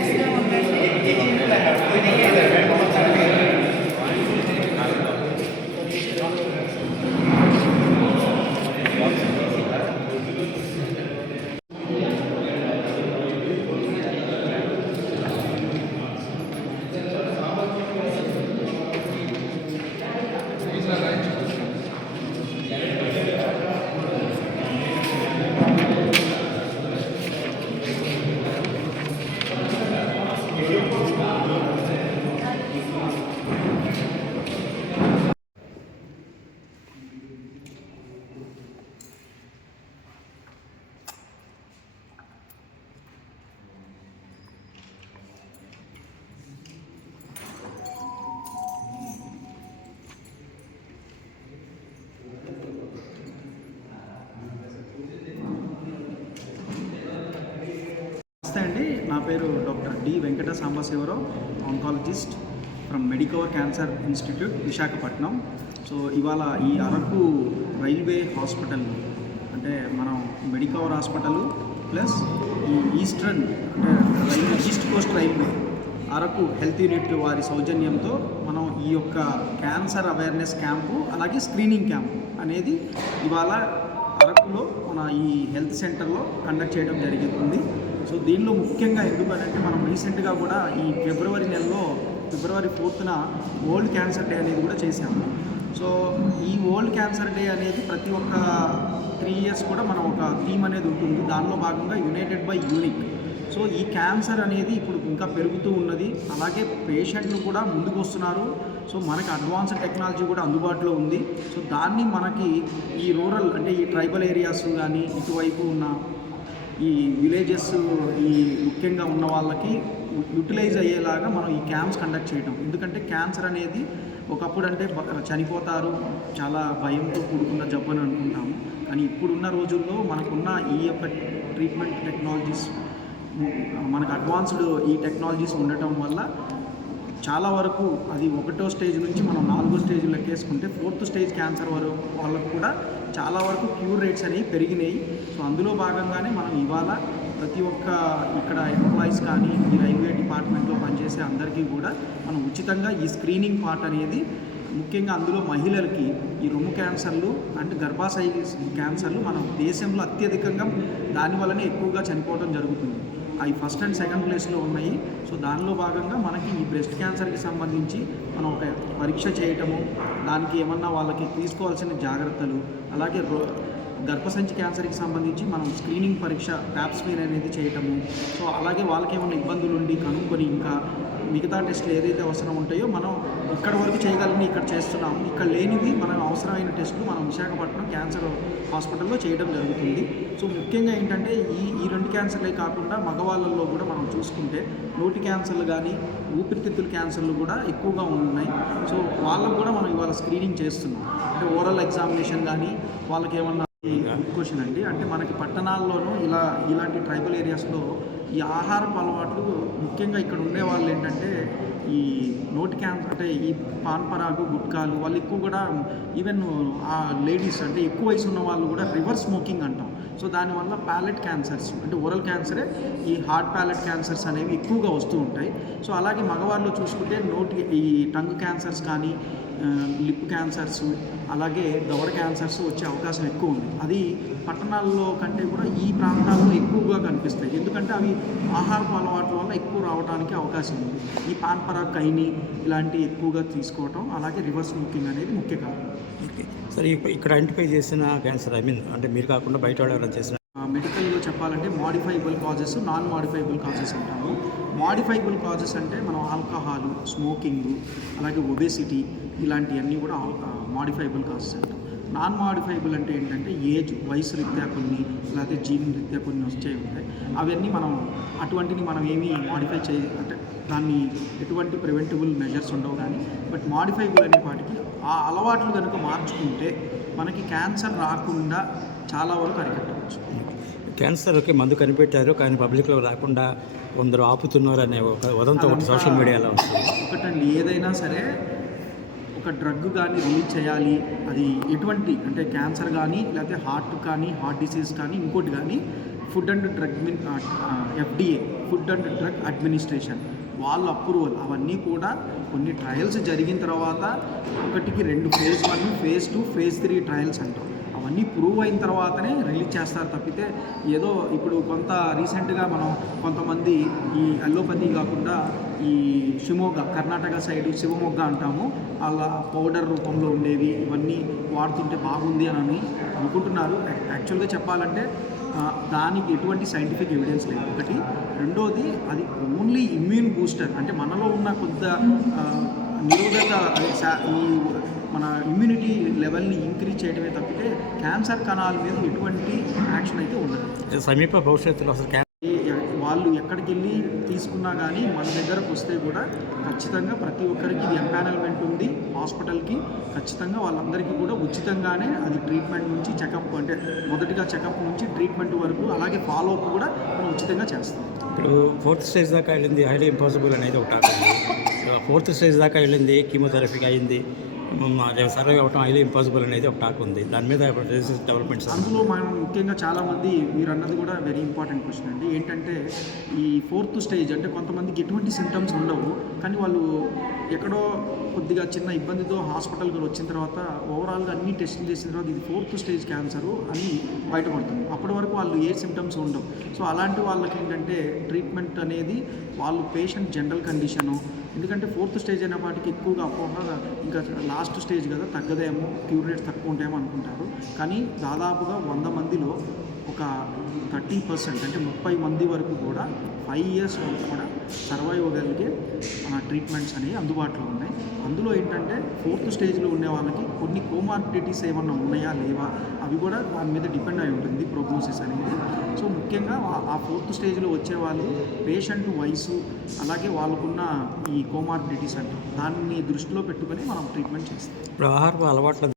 రిలాక్స్గా ఉండండి. నమస్తే అండి, నా పేరు doctor D Venkata Sambasiva Rao, oncologist from Medicover cancer institute, Visakhapatnam. So ఇవాళ ఈ అరకు రైల్వే హాస్పిటల్ అంటే మనం మెడికవర్ హాస్పిటల్ ప్లస్ ఈ ఈస్టర్న్ అంటే railway east coast railway Araku health unit వారి సౌజన్యంతో మనం ఈ యొక్క క్యాన్సర్ అవేర్నెస్ క్యాంపు అలాగే స్క్రీనింగ్ క్యాంప్ అనేది ఇవాళ అరకులో మన ఈ హెల్త్ సెంటర్లో కండక్ట్ చేయడం జరుగుతుంది. సో దీనిలో ముఖ్యంగా ఎందుకంటే మనం రీసెంట్గా కూడా ఈ ఫిబ్రవరి నెలలో ఫిబ్రవరి 4న వరల్డ్ క్యాన్సర్ డే అనేది కూడా చేసాము. సో ఈ వరల్డ్ క్యాన్సర్ డే అనేది ప్రతి ఒక్క 3 years కూడా మనం ఒక థీమ్ అనేది ఉంటుంది. దానిలో భాగంగా యునైటెడ్ బై యూనిక్. సో ఈ క్యాన్సర్ అనేది ఇప్పుడు ఇంకా పెరుగుతూ ఉన్నది, అలాగే పేషెంట్లు కూడా ముందుకు వస్తున్నారు. సో మనకి అడ్వాన్స్డ్ టెక్నాలజీ కూడా అందుబాటులో ఉంది. సో దాన్ని మనకి ఈ రూరల్ అంటే ఈ ట్రైబల్ ఏరియాస్ కానీ ఇటువైపు ఉన్న ఈ విలేజెస్ ఈ ముఖ్యంగా ఉన్న వాళ్ళకి యూటిలైజ్ అయ్యేలాగా మనం ఈ క్యాంప్స్ కండక్ట్ చేయడం. ఎందుకంటే క్యాన్సర్ అనేది ఒకప్పుడు అంటే చనిపోతారు, చాలా భయంతో కూడుకున్న జబ్బు అని అనుకుంటాము. కానీ ఇప్పుడున్న రోజుల్లో మనకున్న ఈ యొక్క ట్రీట్మెంట్ టెక్నాలజీస్ మనకు అడ్వాన్స్డ్ ఈ టెక్నాలజీస్ ఉండటం వల్ల చాలా వరకు అది 1వ స్టేజ్ నుంచి మనం 4వ స్టేజ్ లెక్కేసుకుంటే 4th స్టేజ్ క్యాన్సర్ వాళ్ళకు కూడా చాలా వరకు క్యూర్ రేట్స్ అనేవి పెరిగినాయి. సో అందులో భాగంగానే మనం ఇవాళ ప్రతి ఒక్క ఇక్కడ ఎంప్లాయీస్ కానీ ఈ రైల్వే డిపార్ట్మెంట్లో పనిచేసే అందరికీ కూడా మనం ఉచితంగా ఈ స్క్రీనింగ్ పార్ట్ అనేది ముఖ్యంగా అందులో మహిళలకి ఈ రొమ్ము క్యాన్సర్లు అండ్ గర్భాశయ క్యాన్సర్లు మన దేశంలో అత్యధికంగా దానివల్లనే ఎక్కువగా చనిపోవడం జరుగుతుంది. అవి ఫస్ట్ అండ్ సెకండ్ ప్లేస్లో ఉన్నాయి. సో దానిలో భాగంగా మనకి ఈ బ్రెస్ట్ క్యాన్సర్కి సంబంధించి మనం ఒక పరీక్ష చేయటము, దానికి ఏమన్నా వాళ్ళకి తీసుకోవాల్సిన జాగ్రత్తలు, అలాగే గర్భసంచి క్యాన్సర్కి సంబంధించి మనం స్క్రీనింగ్ పరీక్ష ప్యాప్ స్మీర్ అనేది చేయటము. సో అలాగే వాళ్ళకి ఏమైనా ఇబ్బందులు ఉండి కనుక్కొని ఇంకా మిగతా టెస్టులు ఏదైతే అవసరం ఉంటాయో మనం ఇక్కడ వరకు చేయగలిగిన ఇక్కడ చేస్తున్నాము. ఇక్కడ లేనివి మనం అవసరమైన టెస్టులు మనం విశాఖపట్నం క్యాన్సర్ హాస్పిటల్లో చేయడం జరుగుతుంది. సో ముఖ్యంగా ఏంటంటే ఈ 2 క్యాన్సర్లే కాకుండా మగవాళ్ళల్లో కూడా మనం చూసుకుంటే నోటి క్యాన్సర్లు కానీ ఊపిరితిత్తుల క్యాన్సర్లు కూడా ఎక్కువగా ఉన్నాయి. సో వాళ్ళకు కూడా మనం ఇవాళ స్క్రీనింగ్ చేస్తున్నాం. అంటే ఓరల్ ఎగ్జామినేషన్ కానీ వాళ్ళకి ఏమన్నా క్వశ్చన్ అండి, అంటే మనకి పట్టణాల్లోనూ ఇలాంటి ట్రైబల్ ఏరియాస్లో ఈ ఆహారపు అలవాట్లు ముఖ్యంగా ఇక్కడ ఉండే వాళ్ళు ఏంటంటే ఈ నోటి క్యాన్సర్ అంటే ఈ పాన్పరాగు గుట్కాలు వాళ్ళు ఎక్కువ కూడా ఈవెన్ ఆ లేడీస్ అంటే ఎక్కువ వయసు ఉన్న వాళ్ళు కూడా రివర్స్ స్మోకింగ్ అంటాం. సో దానివల్ల ప్యాలెట్ క్యాన్సర్స్ అంటే ఓరల్ క్యాన్సరే ఈ హార్ట్ ప్యాలెట్ క్యాన్సర్స్ అనేవి ఎక్కువగా వస్తూ ఉంటాయి. సో అలాగే మగవాళ్ళు చూసుకుంటే ఈ టంగ్ క్యాన్సర్స్ కానీ లిప్ క్యాన్సర్స్ అలాగే దవడ క్యాన్సర్స్ వచ్చే అవకాశం ఎక్కువ ఉంది. అది పట్టణాల్లో కంటే కూడా ఈ ప్రాంతాల్లో ఎక్కువగా కనిపిస్తాయి. ఎందుకంటే అవి ఆహారపు అలవాట్ల వల్ల ఎక్కువ రావడానికి అవకాశం ఉంది. ఈ పాన్పరాగ్ కైని ఇలాంటివి ఎక్కువగా తీసుకోవటం, అలాగే రివర్స్ స్మోకింగ్ అనేది ముఖ్య కారణం. సరే, ఇక్కడ ఐడెంటిఫై చేసిన క్యాన్సర్ అంటే మీరు కాకుండా బయట వాళ్ళు ఎవరైనా చేసిన మెడికల్లో చెప్పాలంటే modifiable causes, non modifiable causes అంటాము. మాడిఫైబుల్ కాజెస్ అంటే మనం ఆల్కహాల్, స్మోకింగ్, అలాగే ఒబేసిటీ ఇలాంటివన్నీ కూడా మాడిఫైబుల్ కాజెస్ అంటాం. నాన్ మాడిఫైబుల్ అంటే ఏంటంటే వయసు రీత్యా కొన్ని లేకపోతే జీన్ రీత్యా కొన్ని వచ్చే ఉంటాయి. అవన్నీ మనం అటువంటిని మనం ఏమీ మాడిఫై అంటే దాన్ని ఎటువంటి ప్రివెంటబుల్ మెజర్స్ ఉండవు. కానీ బట్ మాడిఫైబుల్ అనే వాటికి ఆ అలవాట్లు కనుక మార్చుకుంటే మనకి క్యాన్సర్ రాకుండా చాలా వరకు అరికట్టవచ్చు. క్యాన్సర్కి మందు కనిపెట్టారు కానీ పబ్లిక్లో రాకుండా కొందరు ఆపుతున్నారు అనే ఒక వదంతా ఒకటి సోషల్ మీడియాలో వస్తుంది. ఒకటండి, ఏదైనా సరే ఒక డ్రగ్ కానీ రిలీజ్ చేయాలి, అది ఎటువంటి అంటే క్యాన్సర్ కానీ లేకపోతే హార్ట్ కానీ హార్ట్ డిసీజ్ కానీ ఇంకోటి కానీ food and drug FDA food and drug administration వాళ్ళ అప్రూవల్ అవన్నీ కూడా కొన్ని ట్రయల్స్ జరిగిన తర్వాత 1-2 ఫేజ్ 1 ఫేజ్ 2 ఫేజ్ 3 ట్రయల్స్ అంటాం. అవన్నీ ప్రూవ్ అయిన తర్వాతనే రిలీజ్ చేస్తారు తప్పితే ఏదో ఇప్పుడు రీసెంట్గా మనం కొంతమంది ఈ అల్లోపతి కాకుండా ఈ షిమోగా కర్ణాటక సైడ్ శివమొగ్గ అంటాము, అలా పౌడర్ రూపంలో ఉండేవి ఇవన్నీ వాడుతుంటే బాగుంది అని అనుకుంటున్నారు. యాక్చువల్గా చెప్పాలంటే దానికి ఎటువంటి సైంటిఫిక్ ఎవిడెన్స్ లేదు ఒకటి. రెండోది అది ఓన్లీ ఇమ్యూన్ బూస్టర్, అంటే మనలో ఉన్న నిరోధక ఈ మన ఇమ్యూనిటీ లెవెల్ని ఇంక్రీజ్ చేయడమే తప్పితే క్యాన్సర్ కణాల మీద ఎటువంటి యాక్షన్ అయితే ఉండదు. సమీప భవిష్యత్తులో అసలు వాళ్ళు ఎక్కడికి వెళ్ళి తీసుకున్నా కానీ మన దగ్గరకు వస్తే కూడా ఖచ్చితంగా ప్రతి ఒక్కరికి ఇది ఎంపానల్మెంట్ ఉంది హాస్పిటల్కి, ఖచ్చితంగా వాళ్ళందరికీ కూడా ఉచితంగానే అది ట్రీట్మెంట్ నుంచి చెకప్, అంటే మొదటిగా చెకప్ నుంచి ట్రీట్మెంట్ వరకు, అలాగే ఫాలో అప్ కూడా మనం ఉచితంగా చేస్తాం. ఇప్పుడు 4th స్టేజ్ దాకా వెళ్ళింది హైలీ ఇంపాసిబుల్ అనేది ఒక టాపిక్. 4th స్టేజ్ దాకా వెళ్ళింది కీమోథెరపీకి అయింది, సర్వే అవ్వటం హైలీ ఇంపాసిబుల్ అనేది ఒక టాక్ ఉంది. దాని మీద డెవలప్మెంట్స్ అందులో మనం ముఖ్యంగా చాలామంది మీరు అన్నది కూడా వెరీ ఇంపార్టెంట్ క్వశ్చన్ అండి. ఏంటంటే ఈ 4th స్టేజ్ అంటే కొంతమందికి ఎటువంటి సిమ్టమ్స్ ఉండవు, కానీ వాళ్ళు ఎక్కడో కొద్దిగా చిన్న ఇబ్బందితో హాస్పిటల్కి వచ్చిన తర్వాత ఓవరాల్గా అన్ని టెస్టులు చేసిన తర్వాత ఇది 4th స్టేజ్ క్యాన్సరు అని బయటపడుతుంది. అప్పటి వరకు వాళ్ళు ఏ సిమ్టమ్స్ ఉండవు. సో అలాంటి వాళ్ళకి ఏంటంటే ట్రీట్మెంట్ అనేది వాళ్ళు పేషెంట్ జనరల్ కండిషను, ఎందుకంటే 4th స్టేజ్ అయిన వాటికి ఎక్కువగా అపోహ ఇంకా లాస్ట్ స్టేజ్ కదా తగ్గదేమో, క్యూర్ రేట్స్ తక్కువ ఉంటాయేమో అనుకుంటారు. కానీ దాదాపుగా 100 మందిలో ఒక 30% అంటే 30 మంది వరకు కూడా 5 years వరకు కూడా సర్వైవ్ అవ్వగలిగే ట్రీట్మెంట్స్ అనేవి అందుబాటులో ఉన్నాయి. అందులో ఏంటంటే 4th స్టేజ్లో ఉండే వాళ్ళకి కొన్ని కోమార్బిడిటీస్ ఏమన్నా ఉన్నాయా లేవా అవి కూడా దాని మీద డిపెండ్ అయి ఉంటుంది ప్రోగ్నోసిస్ అనేది. సో ముఖ్యంగా ఆ 4th స్టేజ్లో వచ్చే వాళ్ళు పేషెంట్ వయసు అలాగే వాళ్ళకున్న ఈ కోమార్బిడిటీస్ అంటే దాన్ని దృష్టిలో పెట్టుకొని మనం ట్రీట్మెంట్ చేస్తాం. ఆహారపు అలవాట్ల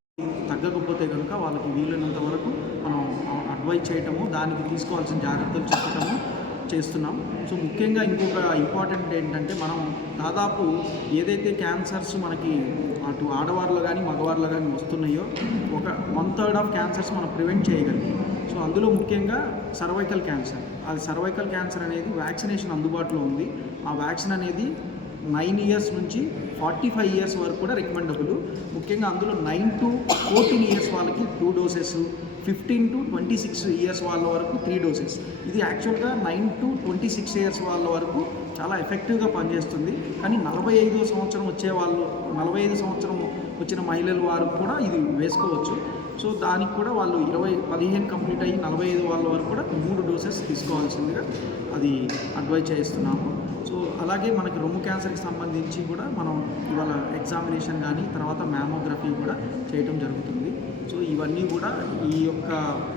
తగ్గకపోతే కనుక వాళ్ళకి వీలైనంత వరకు మనం అడ్వైజ్ చేయటము, దానికి తీసుకోవాల్సిన జాగ్రత్తలు చెప్పటము చేస్తున్నాం. సో ముఖ్యంగా ఇంకొక ఇంపార్టెంట్ ఏంటంటే మనం దాదాపు ఏదైతే క్యాన్సర్స్ మనకి అటు ఆడవారిలో కానీ మగవారిలో కానీ వస్తున్నాయో ఒక 1/3 ఆఫ్ క్యాన్సర్స్ మనం ప్రివెంట్ చేయగలిగాం. సో అందులో ముఖ్యంగా సర్వైకల్ క్యాన్సర్, అది సర్వైకల్ క్యాన్సర్ అనేది వ్యాక్సినేషన్ అందుబాటులో ఉంది. ఆ వ్యాక్సిన్ అనేది 9 years నుంచి 45 years వరకు కూడా రికమెండబుల్. ముఖ్యంగా అందులో 9 to 14 years వాళ్ళకి 2 doses, 15 to 26 years వాళ్ళ వరకు 3 doses. ఇది యాక్చువల్గా 9 to 26 years వాళ్ళ వరకు చాలా ఎఫెక్టివ్గా పనిచేస్తుంది. కానీ 45వ సంవత్సరం వచ్చే వాళ్ళు 45 సంవత్సరం వచ్చిన మహిళల వారు కూడా ఇది వేసుకోవచ్చు. సో దానికి కూడా వాళ్ళు 15 కంప్లీట్ అయ్యి 45 వాళ్ళ వరకు కూడా 3 doses తీసుకోవాల్సిందిగా అది అడ్వైజ్ చేస్తున్నాము. సో అలాగే మనకి రొమ్ము క్యాన్సర్కి సంబంధించి కూడా మనం ఇవాళ ఎగ్జామినేషన్ కానీ తర్వాత మ్యామోగ్రఫీ కూడా చేయటం జరుగుతుంది. సో ఇవన్నీ కూడా ఈ యొక్క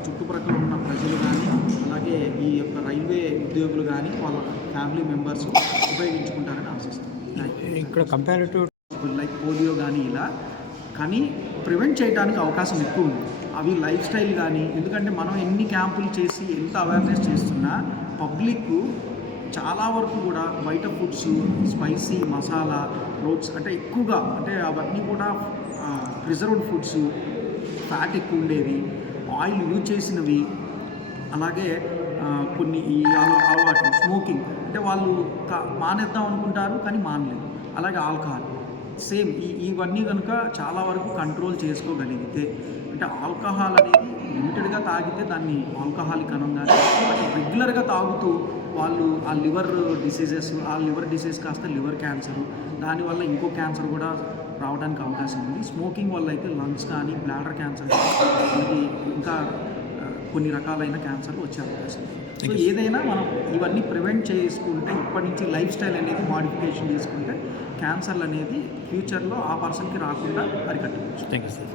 చుట్టుప్రక్కల ఉన్న ప్రజలు కానీ అలాగే ఈ యొక్క రైల్వే ఉద్యోగులు కానీ వాళ్ళ ఫ్యామిలీ మెంబర్స్ ఉపయోగించుకుంటారని ఆశిస్తున్నాం. ఇక్కడ కంపారిటివ్ లైక్ పోలియో కానీ ఇలా కానీ ప్రివెంట్ చేయడానికి అవకాశం ఎక్కువ ఉంది. అవి లైఫ్ స్టైల్ కానీ, ఎందుకంటే మనం ఎన్ని క్యాంపులు చేసి ఎంత అవేర్నెస్ చేస్తున్నా పబ్లిక్ చాలా వరకు కూడా బయట ఫుడ్స్, స్పైసీ మసాలా రోడ్స్ అంటే ఎక్కువగా అంటే అవన్నీ కూడా ప్రిజర్వ్డ్ ఫుడ్స్, ఫ్యాట్ ఎక్కువ ఉండేవి, ఆయిల్ యూజ్ చేసినవి, అలాగే కొన్ని ఈ అలవాట్లు స్మోకింగ్ అంటే వాళ్ళు మానేద్దాం అనుకుంటారు కానీ మానలేదు. అలాగే ఆల్కహాల్ సేమ్ ఇవన్నీ కనుక చాలా వరకు కంట్రోల్ చేసుకోగలిగితే, అంటే ఆల్కహాల్ అనేది లిమిటెడ్గా తాగితే దాన్ని ఆల్కహాలిక్ అనంగానే రెగ్యులర్గా తాగుతూ వాళ్ళు ఆ లివర్ డిసీజ్ కాస్త లివర్ క్యాన్సర్, దానివల్ల ఇంకో క్యాన్సర్ కూడా రావడానికి అవకాశం ఉంది. స్మోకింగ్ వల్ల అయితే లంగ్స్ కానీ బ్లాడర్ క్యాన్సర్ మనకి ఇంకా కొన్ని రకాలైన క్యాన్సర్లు వచ్చే అవకాశం ఉంది. సో ఏదైనా మనం ఇవన్నీ ప్రివెంట్ చేసుకుంటే ఇప్పటి నుంచి లైఫ్ స్టైల్ అనేది మాడిఫికేషన్ చేసుకుంటే క్యాన్సర్లు అనేది ఫ్యూచర్లో ఆ పర్సన్కి రాకుండా అరికట్టవచ్చు. Thank you sir.